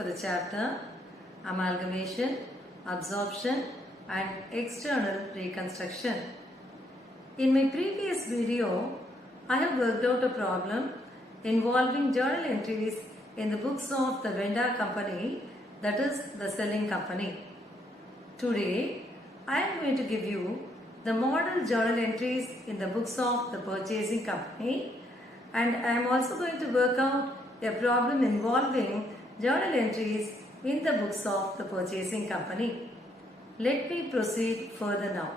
for the chapter Amalgamation, Absorption and External Reconstruction. In my previous video, I have worked out a problem involving journal entries in the books of the vendor company, that is the selling company. Today, I am going to give you the model journal entries in the books of the purchasing company, and I am also going to work out a problem involving journal entries in the books of the purchasing company. Let me proceed further now.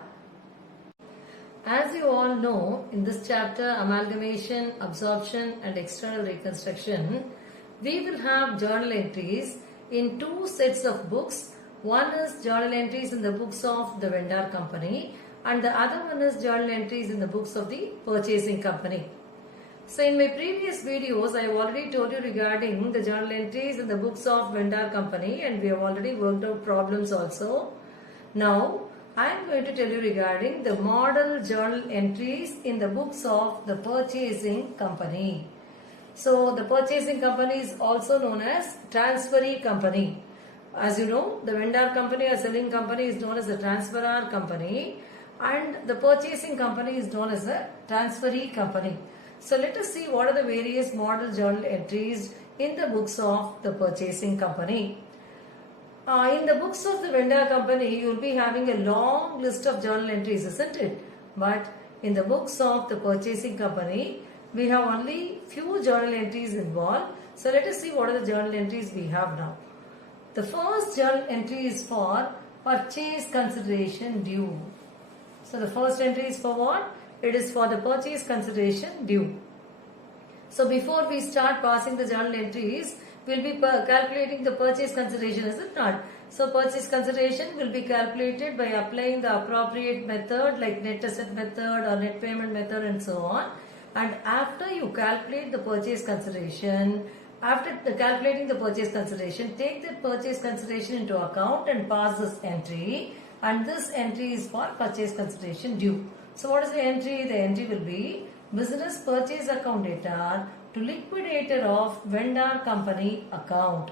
As you all know, in this chapter Amalgamation, Absorption and External Reconstruction, we will have journal entries in two sets of books. One is journal entries in the books of the vendor company and the other one is journal entries in the books of the purchasing company. So in my previous videos, I have already told you regarding the journal entries in the books of vendor company, and we have already worked out problems also. Now, I am going to tell you regarding the model journal entries in the books of the purchasing company. So the purchasing company is also known as transferee company. As you know, the vendor company or selling company is known as the transferor company, and the purchasing company is known as the transferee company. So let us see what are the various model journal entries in the books of the purchasing company. In the books of the vendor company, you will be having a long list of journal entries, isn't it? But in the books of the purchasing company, we have only few journal entries involved. So let us see what are the journal entries we have now. The first journal entry is for purchase consideration due. So the first entry is for what? It is for the purchase consideration due. So before we start passing the journal entries, we will be calculating the purchase consideration, is it not? So purchase consideration will be calculated by applying the appropriate method like net asset method or net payment method and so on. And after you calculate the purchase consideration, after calculating the purchase consideration, take the purchase consideration into account and pass this entry. And this entry is for purchase consideration due. So what is the entry? The entry will be business purchase account data to liquidator of vendor company account.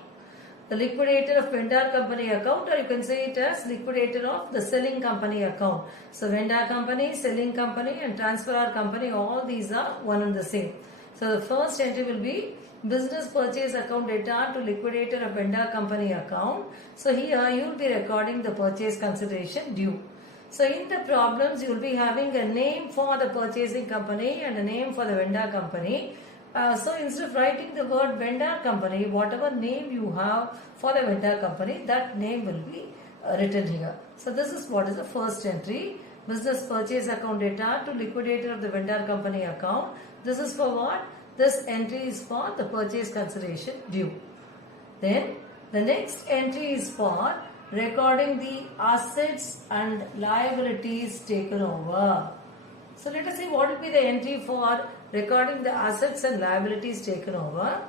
The liquidator of vendor company account, or you can say it as liquidator of the selling company account. So vendor company, selling company and transferor company, all these are one and the same. So the first entry will be business purchase account data to liquidator of vendor company account. So here you will be recording the purchase consideration due. So in the problems, you will be having a name for the purchasing company and a name for the vendor company. So instead of writing the word vendor company, whatever name you have for the vendor company, that name will be written here. So this is what is the first entry. Business purchase account data to liquidator of the vendor company account. This is for what? This entry is for the purchase consideration due. Then the next entry is for recording the assets and liabilities taken over. So let us see what will be the entry for recording the assets and liabilities taken over.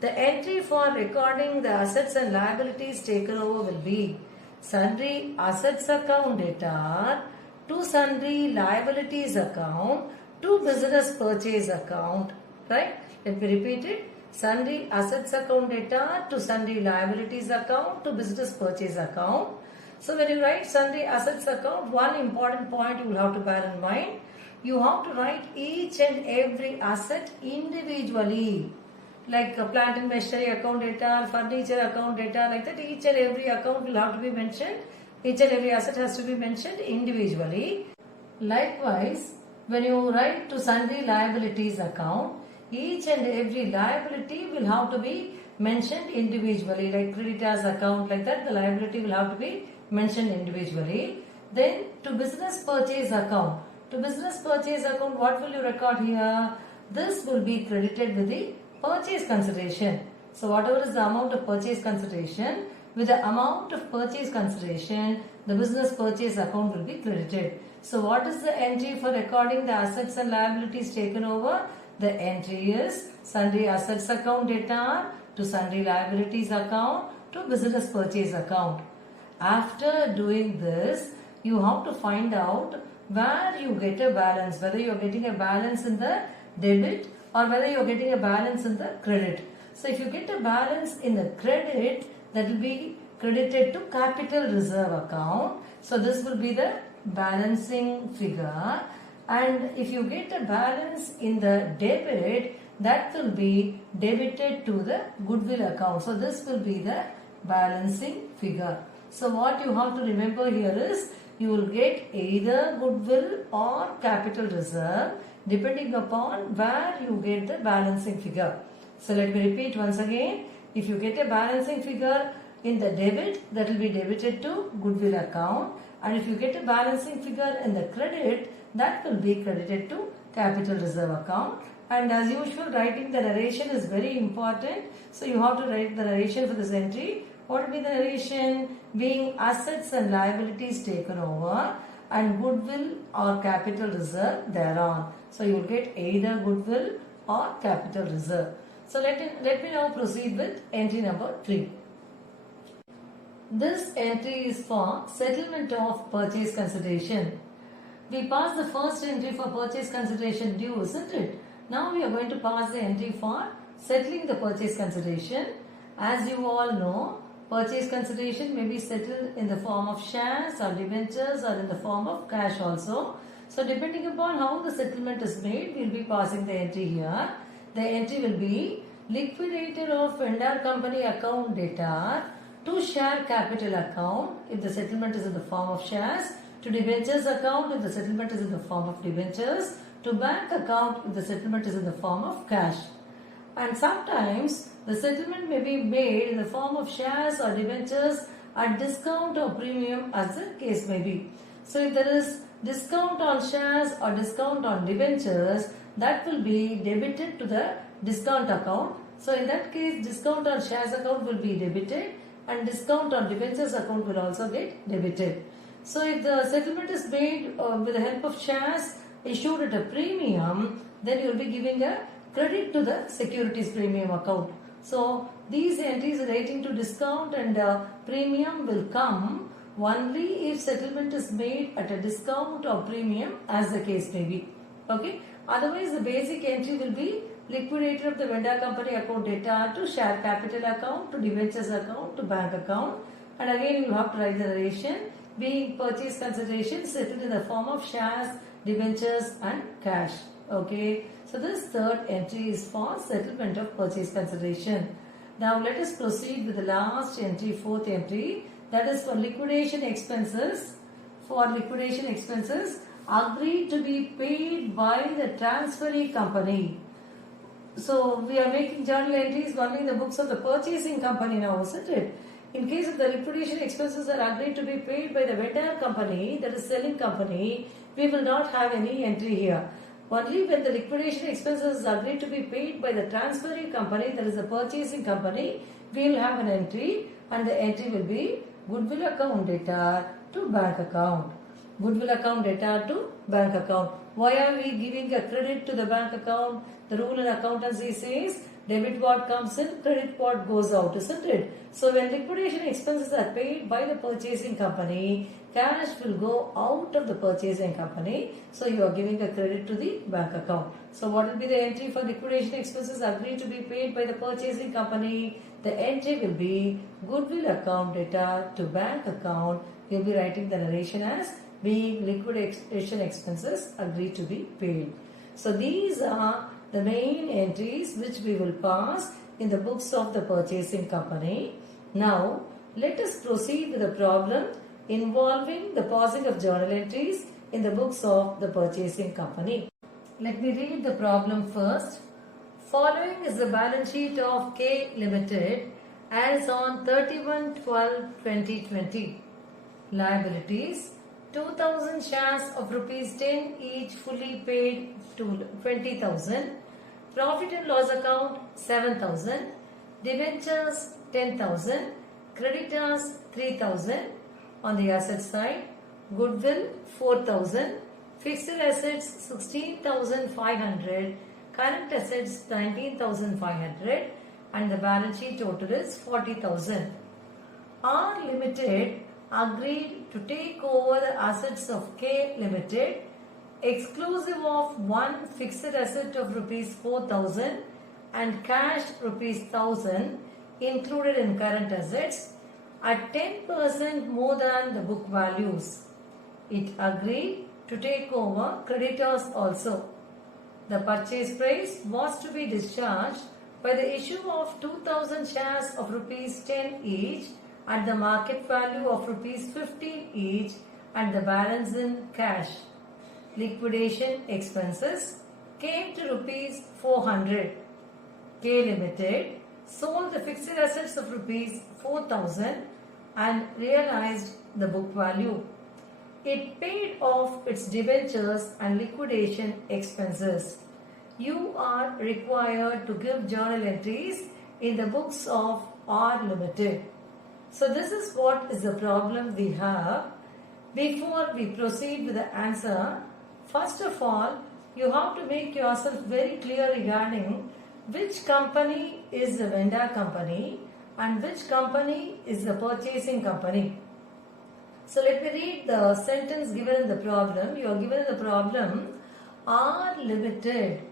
The entry for recording the assets and liabilities taken over will be sundry assets account data to sundry liabilities account to business purchase account. Right? Let me repeat it. Sundry assets account data to sundry liabilities account to business purchase account. So when you write sundry assets account, one important point you will have to bear in mind. You have to write each and every asset individually. Like plant and machinery account data, furniture account data, like that each and every account will have to be mentioned. Each and every asset has to be mentioned individually. Likewise, when you write to sundry liabilities account, each and every liability will have to be mentioned individually, like creditors account, like that the liability will have to be mentioned individually. Then to business purchase account. To business purchase account, what will you record here? This will be credited with the purchase consideration. So whatever is the amount of purchase consideration, with the amount of purchase consideration, the business purchase account will be credited. So what is the entry for recording the assets and liabilities taken over? The entry is sundry assets account data to sundry liabilities account to business purchase account. After doing this, you have to find out where you get a balance, whether you are getting a balance in the debit or whether you are getting a balance in the credit. So if you get a balance in the credit, that will be credited to capital reserve account. So this will be the balancing figure, and if you get a balance in the debit, that will be debited to the goodwill account. So this will be the balancing figure. So what you have to remember here is you will get either goodwill or capital reserve depending upon where you get the balancing figure. So let me repeat once again. If you get a balancing figure in the debit, that will be debited to goodwill account, and if you get a balancing figure in the credit, that will be credited to capital reserve account. And as usual, writing the narration is very important. So you have to write the narration for this entry. What will be the narration? Being assets and liabilities taken over and goodwill or capital reserve thereon. So you will get either goodwill or capital reserve. So let me now proceed with entry number 3. This entry is for settlement of purchase consideration. We passed the first entry for purchase consideration due, isn't it? Now we are going to pass the entry for settling the purchase consideration. As you all know, purchase consideration may be settled in the form of shares or debentures or in the form of cash also. So depending upon how the settlement is made, we will be passing the entry here. The entry will be liquidator of vendor company account debtor to share capital account if the settlement is in the form of shares, to debentures account if the settlement is in the form of debentures, to bank account if the settlement is in the form of cash. And sometimes the settlement may be made in the form of shares or debentures at discount or premium as the case may be. So if there is discount on shares or discount on debentures, that will be debited to the discount account. So in that case, discount on shares account will be debited and discount on debentures account will also get debited. So if the settlement is made with the help of shares issued at a premium, then you will be giving a credit to the securities premium account. So these entries relating to discount and premium will come only if settlement is made at a discount or premium as the case may be. Okay. Otherwise the basic entry will be liquidator of the vendor company account debtor to share capital account, to debentures account, to bank account. And again you have to write the narration being purchase consideration settled in the form of shares, debentures and cash. Okay. So this third entry is for settlement of purchase consideration. Now let us proceed with the last entry, fourth entry, that is for liquidation expenses. For liquidation expenses agreed to be paid by the transferee company. So we are making journal entries only in the books of the purchasing company now, isn't it? In case of the liquidation expenses are agreed to be paid by the vendor company, that is selling company, we will not have any entry here. Only when the liquidation expenses are agreed to be paid by the transferee company, that is the purchasing company, we will have an entry, and the entry will be goodwill account debtor to bank account. Goodwill account debtor to bank account. Why are we giving a credit to the bank account? The rule in accountancy says debit what comes in, credit what goes out, isn't it? So when liquidation expenses are paid by the purchasing company, cash will go out of the purchasing company. So you are giving a credit to the bank account. So what will be the entry for liquidation expenses agreed to be paid by the purchasing company? The entry will be goodwill account debtor to bank account. You will be writing the narration as being liquidation expenses agreed to be paid. So these are the main entries which we will pass in the books of the purchasing company. Now let us proceed with the problem involving the passing of journal entries in the books of the purchasing company. Let me read the problem first. Following is the balance sheet of K Limited as on 31/12/2020. Liabilities: 2000 shares of rupees 10 each fully paid to 20,000. Profit and loss account 7,000. Debentures 10,000. Creditors 3,000. On the asset side, goodwill 4,000. Fixed assets 16,500. Current assets 19,500. And the balance sheet total is 40,000. R Limited agreed to take over the assets of K Limited exclusive of one fixed asset of rupees 4,000 and cash rupees 1,000 included in current assets at 10% more than the book values. It agreed to take over creditors also. The purchase price was to be discharged by the issue of 2000 shares of rupees 10 each at the market value of rupees 15 each and the balance in cash. Liquidation expenses came to rupees 400. K Limited sold the fixed assets of rupees 4000 and realized the book value. It paid off its debentures and liquidation expenses. You are required to give journal entries in the books of R Limited. So this is what is the problem we have. Before we proceed with the answer, first of all, you have to make yourself very clear regarding which company is the vendor company and which company is the purchasing company. So let me read the sentence given in the problem. You are given in the problem, R Limited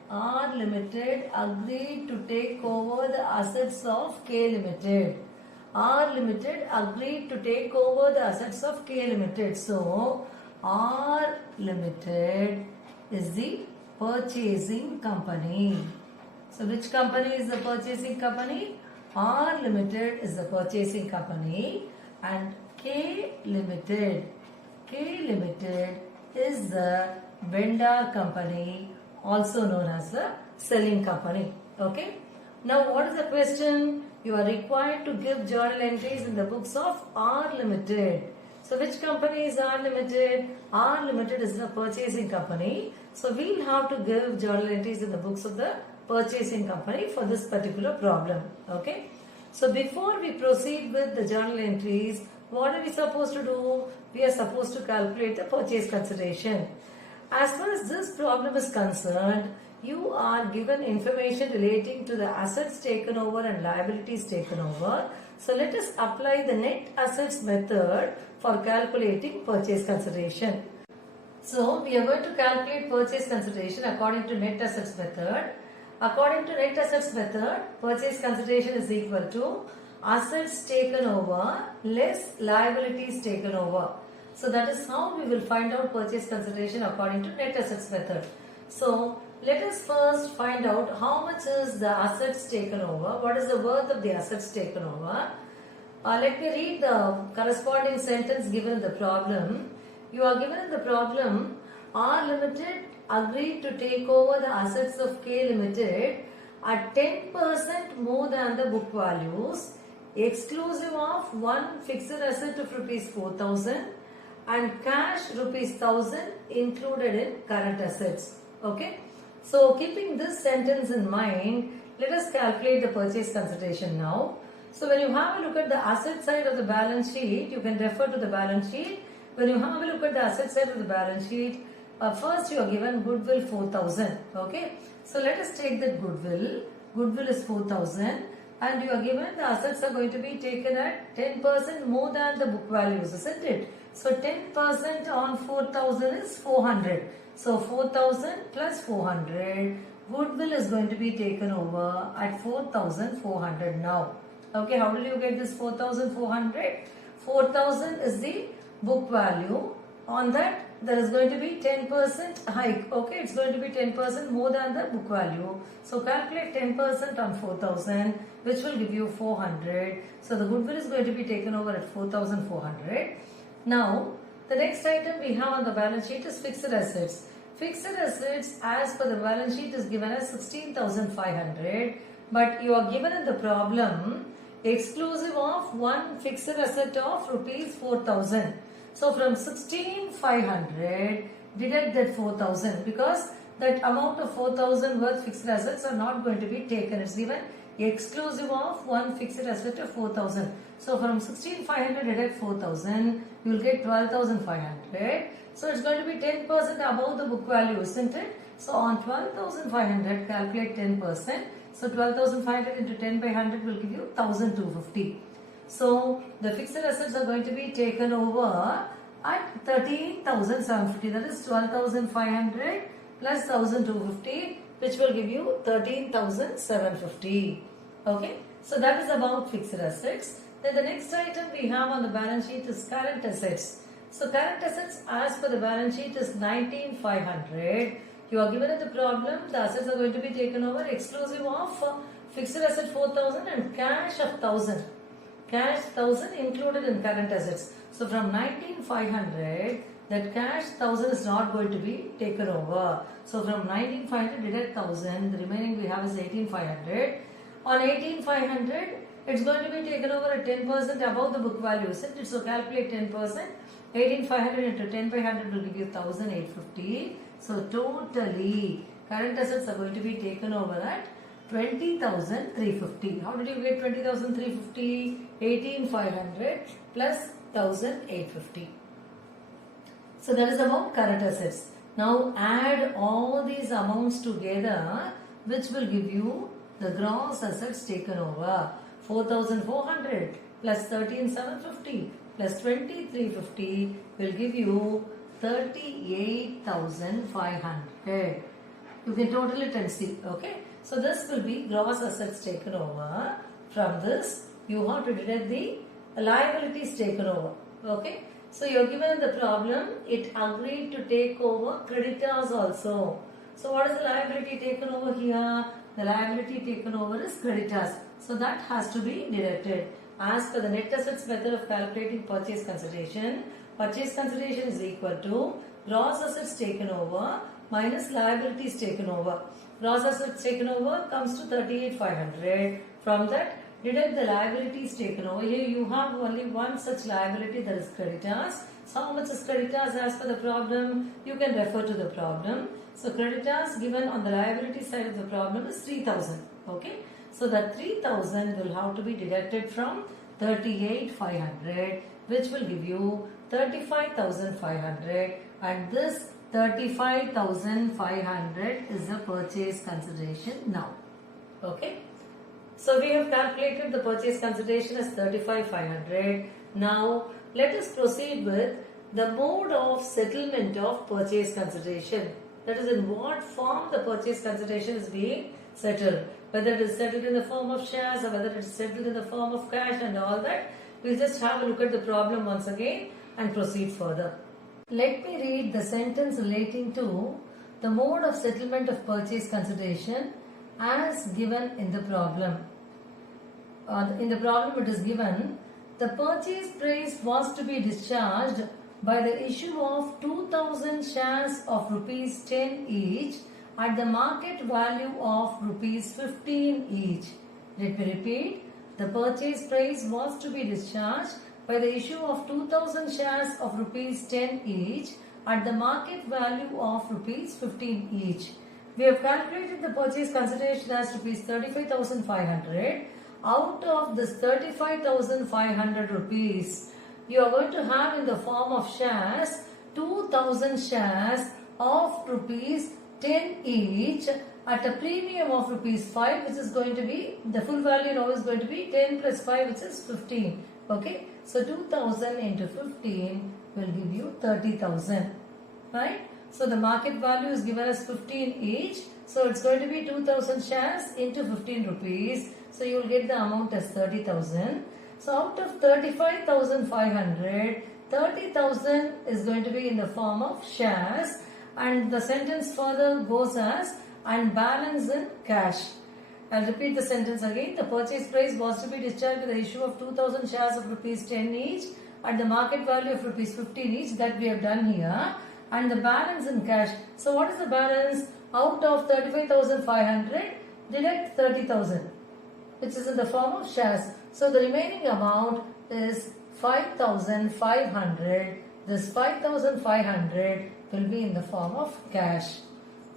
agreed to take over the assets of K Limited. R Limited agreed to take over the assets of K Limited. So, R Limited is the purchasing company. So, which company is the purchasing company? R Limited is the purchasing company and K Limited is the vendor company, also known as the selling company. Okay. Now, what is the question? You are required to give journal entries in the books of R Limited. So, which company is R Limited? R Limited is the purchasing company. So, we will have to give journal entries in the books of the purchasing company for this particular problem. Okay. So, before we proceed with the journal entries, what are we supposed to do? We are supposed to calculate the purchase consideration. As far as this problem is concerned, you are given information relating to the assets taken over and liabilities taken over. So let us apply the net assets method for calculating purchase consideration. So we are going to calculate purchase consideration according to net assets method. According to net assets method, purchase consideration is equal to assets taken over less liabilities taken over. So that is how we will find out purchase consideration according to net assets method. So let us first find out how much is the assets taken over, what is the worth of the assets taken over. Let me read the corresponding sentence given in the problem. You are given in the problem, R Limited agreed to take over the assets of K Limited at 10% more than the book values, exclusive of one fixed asset of rupees 4000 and cash rupees 1000 included in current assets. Okay. So keeping this sentence in mind, let us calculate the purchase consideration now. So when you have a look at the asset side of the balance sheet, you can refer to the balance sheet. When you have a look at the asset side of the balance sheet, first you are given goodwill 4000. Okay. So let us take that goodwill. Goodwill is 4000 and you are given the assets are going to be taken at 10% more than the book values, isn't it? So 10% on 4000 is 400. So 4000 plus 400, goodwill is going to be taken over at 4400 now. Okay, how will you get this 4400? 4000 is the book value. On that, there is going to be 10% hike. Okay, it's going to be 10% more than the book value. So calculate 10% on 4000, which will give you 400. So the goodwill is going to be taken over at 4400. Now, the next item we have on the balance sheet is fixed assets. Fixed assets as per the balance sheet is given as 16,500, but you are given in the problem exclusive of one fixed asset of rupees 4,000. So from 16,500 deduct that 4,000 because that amount of 4,000 worth fixed assets are not going to be taken. It's given exclusive of one fixed asset of 4,000. So from 16,500 deduct 4,000, you will get 12,500. So it's going to be 10% above the book value, isn't it? So on 12,500, calculate 10%. So 12,500 into 10 by 100 will give you 1,250. So the fixed assets are going to be taken over at 13,750. That is 12,500 plus 1,250, which will give you 13,750. Okay. So that is about fixed assets. Then the next item we have on the balance sheet is current assets. So current assets as per the balance sheet is 19,500. You are given in the problem, the assets are going to be taken over exclusive of fixed asset 4,000 and cash of 1,000. Cash 1,000 included in current assets. So from 19,500, that cash 1,000 is not going to be taken over. So from 19,500 deduct 1,000, the remaining we have is 18,500. On 18,500, it's going to be taken over at 10% above the book value, isn't it? So calculate 10%. 18,500 into 10,500 will give you 1,850. So totally, current assets are going to be taken over at 20,350. How did you get 20,350? 18,500 plus 1,850. So that is about current assets. Now add all these amounts together, which will give you the gross assets taken over. 4,400 plus 13,750 plus 20,350 will give you 38,500. You can total it and see. Okay. So this will be gross assets taken over. From this, you have to deduct the liabilities taken over. Okay. So you are given the problem. It agreed to take over creditors also. So what is the liability taken over here? The liability taken over is creditors. So that has to be deducted. As per the net assets method of calculating purchase consideration is equal to gross assets taken over minus liabilities taken over. Gross assets taken over comes to 38,500. From that, deduct the liabilities taken over. Here you have only one such liability, that is creditors. So how much is creditors as per the problem? You can refer to the problem. So creditors given on the liability side of the problem is 3,000. Okay. So that 3,000 will have to be deducted from 38,500, which will give you 35,500, and this 35,500 is the purchase consideration now. Okay. So we have calculated the purchase consideration as 35,500. Now let us proceed with the mode of settlement of purchase consideration. That is, in what form the purchase consideration is being settled. Whether it is settled in the form of shares or whether it is settled in the form of cash and all that. We'll just have a look at the problem once again and proceed further. Let me read the sentence relating to the mode of settlement of purchase consideration as given in the problem. In the problem it is given, the purchase price was to be discharged by the issue of 2,000 shares of rupees 10 each at the market value of rupees 15 each. Let me repeat. The purchase price was to be discharged by the issue of 2,000 shares of rupees 10 each at the market value of rupees 15 each. We have calculated the purchase consideration as rupees 35,500. Out of this 35,500 rupees, you are going to have in the form of shares 2,000 shares of rupees 10 each at a premium of rupees 5, which is going to be, the full value now is going to be 10 plus 5, which is 15. Okay. So 2,000 into 15 will give you 30,000. Right. So the market value is given as 15 each. So it's going to be 2,000 shares into 15 rupees. So you will get the amount as 30,000. So out of 35,500, 30,000 is going to be in the form of shares, and the sentence further goes as and balance in cash. I'll repeat the sentence again. The purchase price was to be discharged with the issue of 2,000 shares of rupees 10 each at the market value of rupees 15 each, that we have done here, and the balance in cash. So what is the balance? Out of 35,500, deduct 30,000, which is in the form of shares. So the remaining amount is 5,500. This 5,500 will be in the form of cash.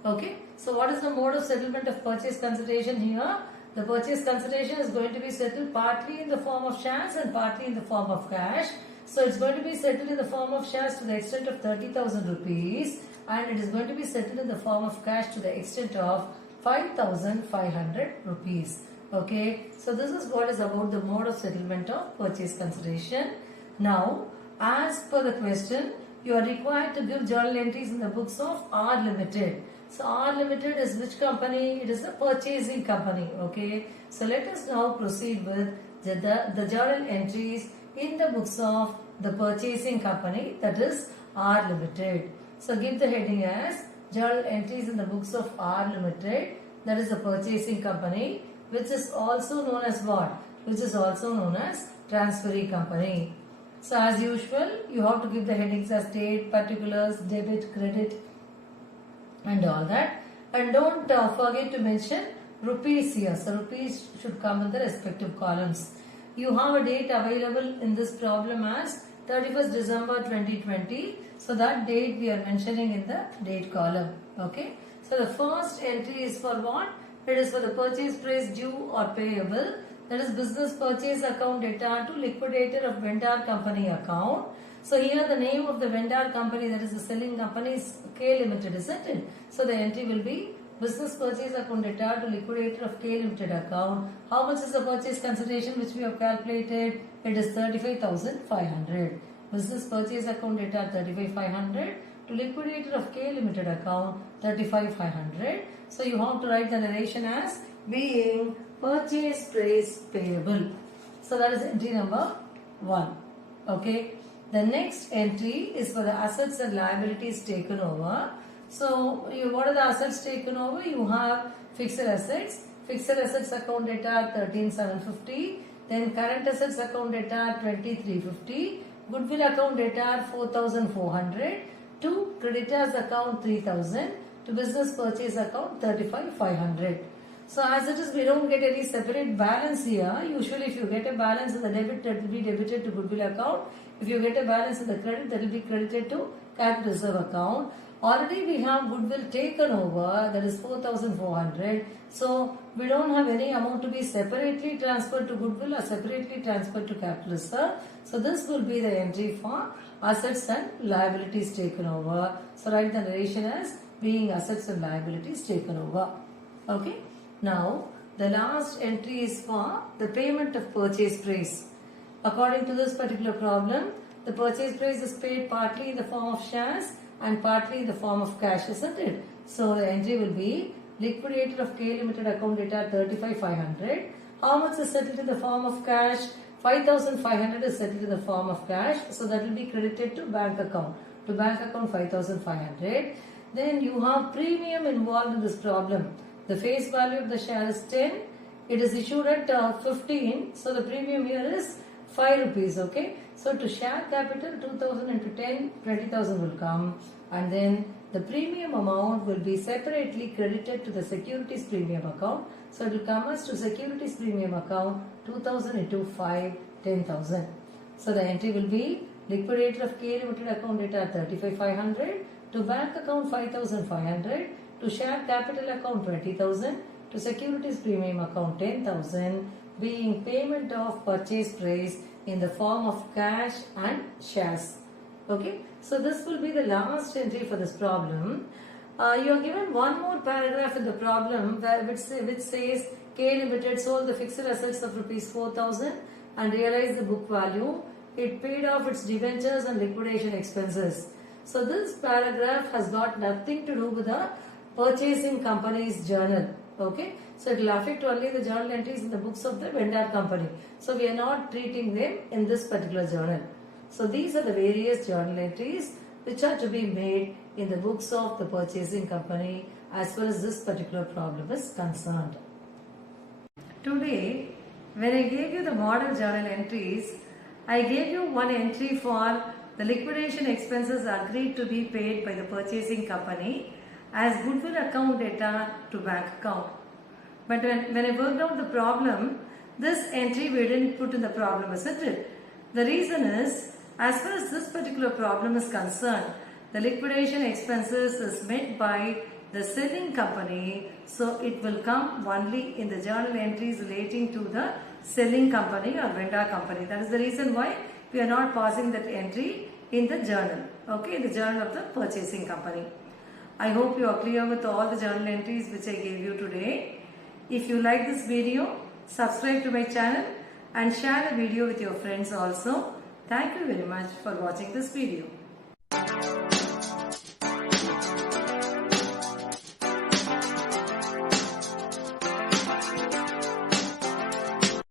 Okay. So what is the mode of settlement of purchase consideration here? The purchase consideration is going to be settled partly in the form of shares and partly in the form of cash. So it's going to be settled in the form of shares to the extent of 30,000 rupees, and it is going to be settled in the form of cash to the extent of 5,500 rupees. Okay, so this is what is about the mode of settlement of purchase consideration. Now, as per the question, you are required to give journal entries in the books of R Limited. So R Limited is which company? It is the purchasing company. Okay. So let us now proceed with the journal entries in the books of the purchasing company, that is R Limited. So give the heading as journal entries in the books of R Limited, that is the purchasing company, which is also known as what? Which is also known as transferee company. So as usual, you have to give the headings as date, particulars, debit, credit and all that. And don't forget to mention rupees here. So rupees should come in the respective columns. You have a date available in this problem as 31st December 2020. So that date we are mentioning in the date column. Okay. So the first entry is for what? It is for the purchase price due or payable. That is business purchase account data to liquidator of vendor company account. So here the name of the vendor company, that is the selling company, is K Limited, isn't it? So the entry will be business purchase account data to liquidator of K Limited account. How much is the purchase consideration which we have calculated? It is 35,500. Business purchase account data 35,500 to liquidator of K Limited account 35,500. So you have to write the narration as being purchase price payable. So that is entry number 1. Okay. The next entry is for the assets and liabilities taken over. So what are the assets taken over? You have fixed assets. Fixed assets account data 13,750. Then current assets account data 2350. Goodwill account data 4,400. To creditors account 3,000. To business purchase account 35,500. So as it is, we don't get any separate balance here. Usually if you get a balance in the debit, that will be debited to goodwill account. If you get a balance in the credit, that will be credited to capital reserve account. Already we have goodwill taken over, that is 4,400. So we don't have any amount to be separately transferred to goodwill or separately transferred to capital reserve. So this will be the entry for assets and liabilities taken over. So write the narration as being assets and liabilities taken over. Okay. Now, the last entry is for the payment of purchase price. According to this particular problem, the purchase price is paid partly in the form of shares and partly in the form of cash, isn't it? So, the entry will be liquidator of K Limited account data 35,500. How much is settled in the form of cash? 5,500 is settled in the form of cash. So, that will be credited to bank account. To bank account 5,500. Then you have premium involved in this problem. The face value of the share is 10. It is issued at 15. So the premium here is 5 rupees. Okay. So to share capital 2,000 into 10, 20,000 will come. And then the premium amount will be separately credited to the securities premium account. So it will come as to securities premium account 2,000 into 5, 10,000. So the entry will be liquidator of K Limited account data 35,500 to bank account 5,500. To share capital account 20,000, to securities premium account 10,000, being payment of purchase price in the form of cash and shares. Okay, so this will be the last entry for this problem. You are given one more paragraph in the problem which says K Limited sold the fixed assets of rupees 4,000 and realized the book value. It paid off its debentures and liquidation expenses. So this paragraph has got nothing to do with the purchasing company's journal. Okay, so it will affect only the journal entries in the books of the vendor company. So we are not treating them in this particular journal. So these are the various journal entries which are to be made in the books of the purchasing company as far as this particular problem is concerned. Today, when I gave you the model journal entries, I gave you one entry for the liquidation expenses agreed to be paid by the purchasing company as goodwill account data to bank account. But when I worked out the problem, this entry we didn't put in the problem, isn't it? The reason is, as far as this particular problem is concerned, the liquidation expenses is met by the selling company, so it will come only in the journal entries relating to the selling company or vendor company. That is the reason why we are not passing that entry in the journal, okay, in the journal of the purchasing company. I hope you are clear with all the journal entries which I gave you today. If you like this video, subscribe to my channel and share the video with your friends also. Thank you very much for watching this video.